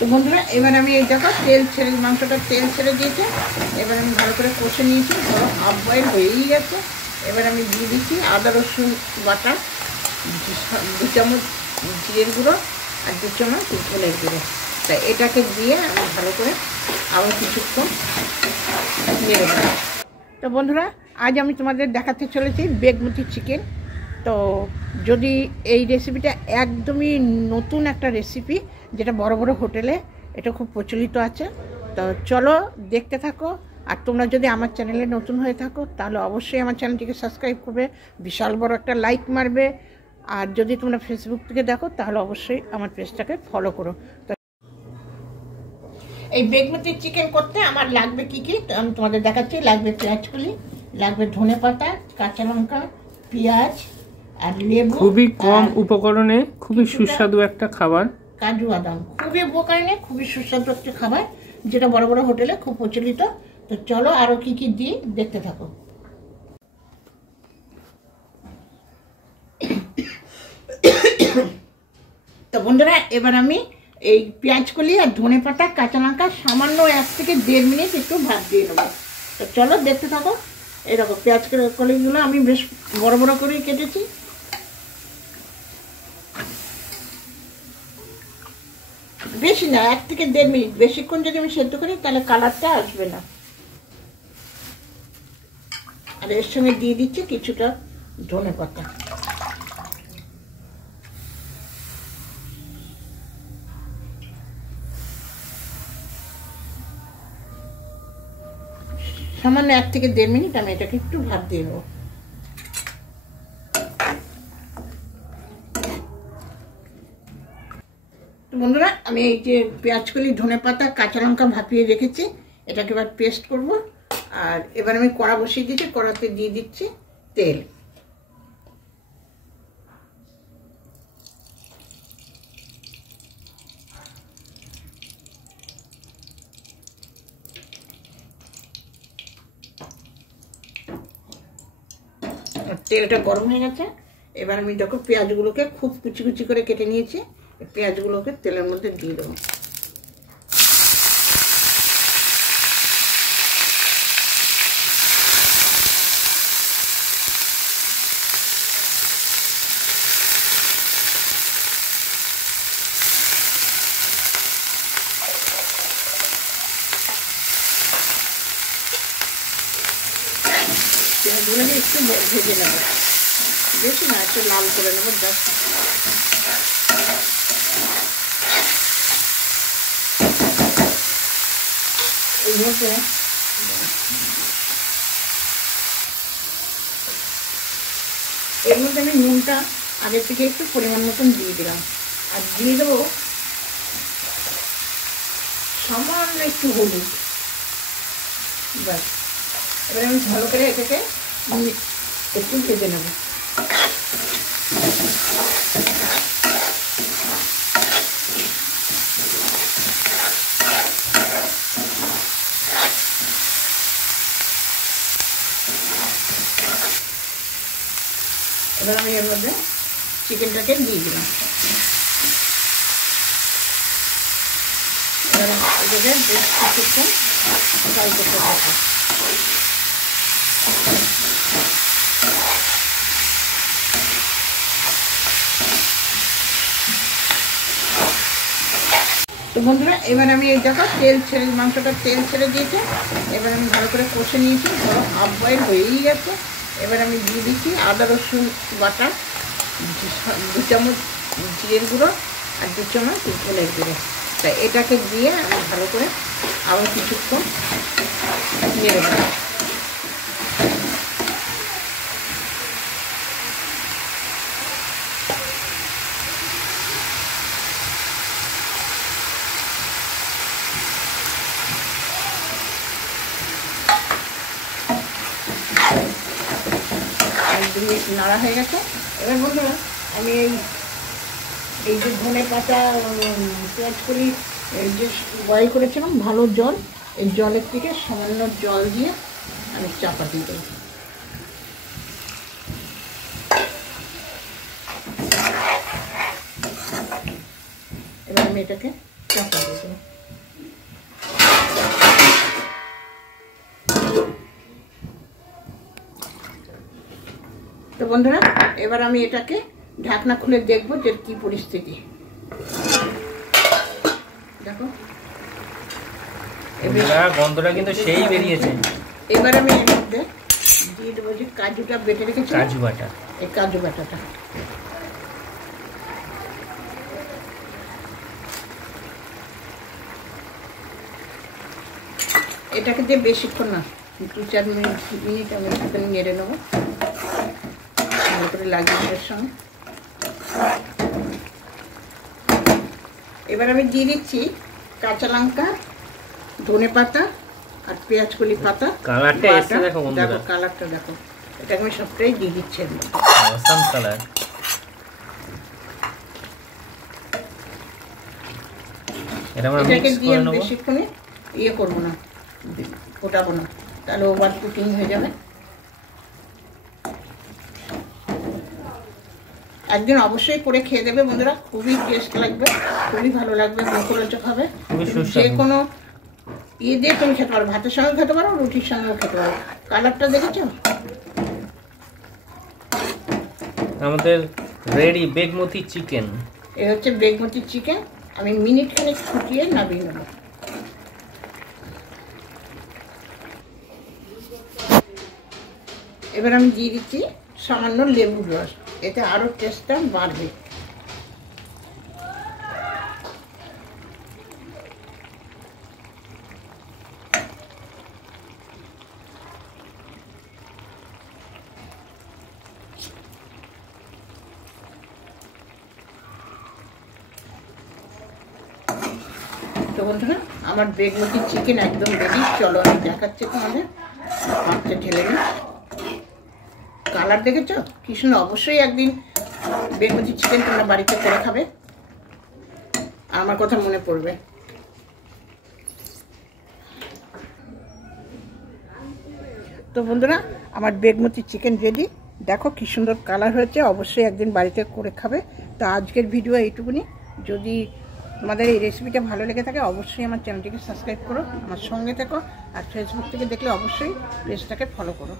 তো বন্ধুরা এবার আমি এই দেখো তেল ছেড়ে, মাংসটা তেল ছেড়ে দিয়েছে। এবার আমি ভালো করে কষে নিয়েছি, ধরো হাফ বয়েল হয়েই গেছে। এবার আমি দিয়ে দিচ্ছি আদা রসুন বাটা, 2 চামচ জিরের গুঁড়ো আর 2 চামচ ধনের গুঁড়ো। তা এটাকে দিয়ে আমি ভালো করে আবার কিছুক্ষণ নেড়ে দেবো। তো বন্ধুরা আজ আমি তোমাদের দেখাতে চলেছি বেগমতি চিকেন। তো যদি এই রেসিপিটা একদমই নতুন একটা রেসিপি, যেটা বড় বড় হোটেলে এটা খুব প্রচলিত আছে। তো চলো দেখতে থাকো। আর তোমরা যদি আমার চ্যানেলে নতুন হয়ে থাকো তাহলে অবশ্যই আমার চ্যানেলটিকে সাবস্ক্রাইব করবে, বিশাল বড় একটা লাইক মারবে। আর যদি তোমরা ফেসবুক থেকে দেখো তাহলে অবশ্যই আমার পেজটাকে ফলো করো। তো এই বেগমতি চিকেন করতে আমার লাগবে কি কি আমি তোমাদের দেখাচ্ছি। লাগবে পেঁয়াজকলি, লাগবে ধনেপাতা, কাঁচা লঙ্কা, পেঁয়াজ আর লেবু। খুবই কম উপকরণে খুবই সুস্বাদু একটা খাবার। কাজু বাদাম খুবই উপকারী, খুবই সুস্বাদু একটা খাবার, যেটা বড় বড় হোটেলে খুব প্রচলিত। তো চলো আরো কি কি দিই দেখতে থাকো। তো বন্ধুরা এবার আমি এই পেঁয়াজকলি আর ধনেপাতা, কাঁচা লঙ্কা সামান্য 1 থেকে 1.5 মিনিট একটু ভাত দিয়ে নেবো। তো চলো দেখতে থাকো। এরকম পেঁয়াজ কলিগুলো আমি বেশ বড় বড় করে কেটেছি। বেশি না, 1 থেকে 1.5 মিনিট। বেশিক্ষণ যদি আমি সেদ্ধ করি তাহলে কালারটা আসবে না। আর এর সঙ্গে দিয়ে দিচ্ছি কিছুটা ধনেপাতা। সামান্য 1 থেকে 1.5 মিনিট আমি এটাকে একটু ভাত দিয়ে নেবো। বন্ধুরা আমি এই যে পেঁয়াজকলি, ধনেপাতা, কাঁচা লঙ্কা ভাপিয়ে রেখেছি, এটাকে এবার পেস্ট করব। আর এবার আমি কড়া বসিয়ে দিচ্ছি, কড়াতে দিয়ে দিচ্ছি তেল। তেলটা গরম হয়ে গেছে। এবার আমি দেখো পেঁয়াজগুলোকে খুব কুচি কুচি করে কেটে নিয়েছি, পেঁয়াজগুলোকে তেলের মধ্যে দিয়ে দেবো। পেঁয়াজগুলোকে একটু ভেজে নেবো, বেশি না, একটু লাল করে নেবো জাস্ট। এর মধ্যে আমি নুনটা আগে থেকে একটু পরিমাণ মতন দিয়ে দিলাম। আর দিয়ে দেবো সামান্য একটু হলুদ। ব্যাস, এবার আমি ভালো করে এটাকে একটু ভেজে নেব। এবার আমি এর মধ্যে চিকেনটাকে দিয়ে দিলাম। এবার এটাকে বেশ কিছুক্ষণ ফ্রাই করতে থাকবো। তো বন্ধুরা এবার আমি এই দেখো তেল ছেড়ে, মাংসটা তেল ছেড়ে দিয়েছে। এবার আমি ভালো করে কষে নিয়েছি, ধরো হাফ বয়েল হয়েই গেছে। এবার আমি দিয়ে দিচ্ছি আদা রসুন বাটা, 2 চামচ জিরের গুঁড়ো আর 2 চামচ ধনের গুঁড়ো। তাই এটাকে দিয়ে আমি ভালো করে আবার কিছুক্ষণ নেড়ে দেবো। নাড়া হয়ে গেছে। এবার বন্ধুরা আমি এই যে ধনেপাতা, পেঁয়াজকলি যে বয়েল করেছিলাম ভালো জল, এই জলের থেকে সামান্য জল দিয়ে আমি চাপা দিয়ে দেবো। এবার আমি এটাকে চাপা দিয়ে দেবো। তো বন্ধুরা এবার আমি এটাকে ঢাকনা খুলে দেখবো যে কি পরিস্থিতি। দেখো গন্ধটা কিন্তু সেই বেরিয়েছে। এবার আমি এর মধ্যে দিয়ে দেবো যে কাজুটা বেটে রেখেছি, কাজু বাটা। এই কাজু বাটাটা এটাকে দিয়ে বেশিক্ষণ না, 2-4 মিনিট আমি একটু নেড়ে নেবো ভালো করে লাগিয়ে এর সঙ্গে। এবার আমি দিয়ে দিচ্ছি কাঁচা লঙ্কা, ধনেপাতা আর পেঁয়াজ কলি পাতা। কালারটা এসে দেখো বন্ধুরা, দেখো কালারটা দেখো, এটা আমি সবটাই দিয়ে দিচ্ছি এর মধ্যে। Awesome colour. এটা আমরা মিক্স করে নেব। বেশিক্ষণ ইয়ে করবো না, ফোটাবো না, তাহলে ওভার কুকিং হয়ে যাবে। একদিন অবশ্যই করে খেয়ে দেবে বন্ধুরা, খুবই টেস্ট লাগবে, খুবই ভালো লাগবে, মুখরোচক হবে। যে কোনো ইয়ে দিয়ে তুমি খেতে পারো, ভাতের সঙ্গে খেতে পারো, রুটির সঙ্গেও খেতে পারো। কালারটা দেখেছো? আমাদের রেডি বেগমতি চিকেন। এই হচ্ছে বেগমতি চিকেন। আমি মিনিট খানিক ফুটিয়ে নামিয়ে নেব। এবার আমি দিয়ে দিচ্ছি সামান্য লেবুর রস, এতে আরো টেস্টটা বাড়বে। তো বন্ধুরা আমার বেগমতি চিকেন একদম রেডি। চলো আমি দেখাচ্ছি তোমাদের, হাতটা ঢেলে নিই। কালার দেখেছো কি সুন্দর? অবশ্যই একদিন বেগমতি চিকেন তোমরা বাড়িতে করে খাবে, আমার কথা মনে পড়বে। তো বন্ধুরা আমার বেগমতি চিকেন রেডি, দেখো কি সুন্দর কালার হয়েছে। অবশ্যই একদিন বাড়িতে করে খাবে। তো আজকের ভিডিও এইটুকুনি। যদি তোমাদের এই রেসিপিটা ভালো লেগে থাকে অবশ্যই আমার চ্যানেলটিকে সাবস্ক্রাইব করো, আমার সঙ্গে থেকো। আর ফেসবুক থেকে দেখলে অবশ্যই পেজটাকে ফলো করো।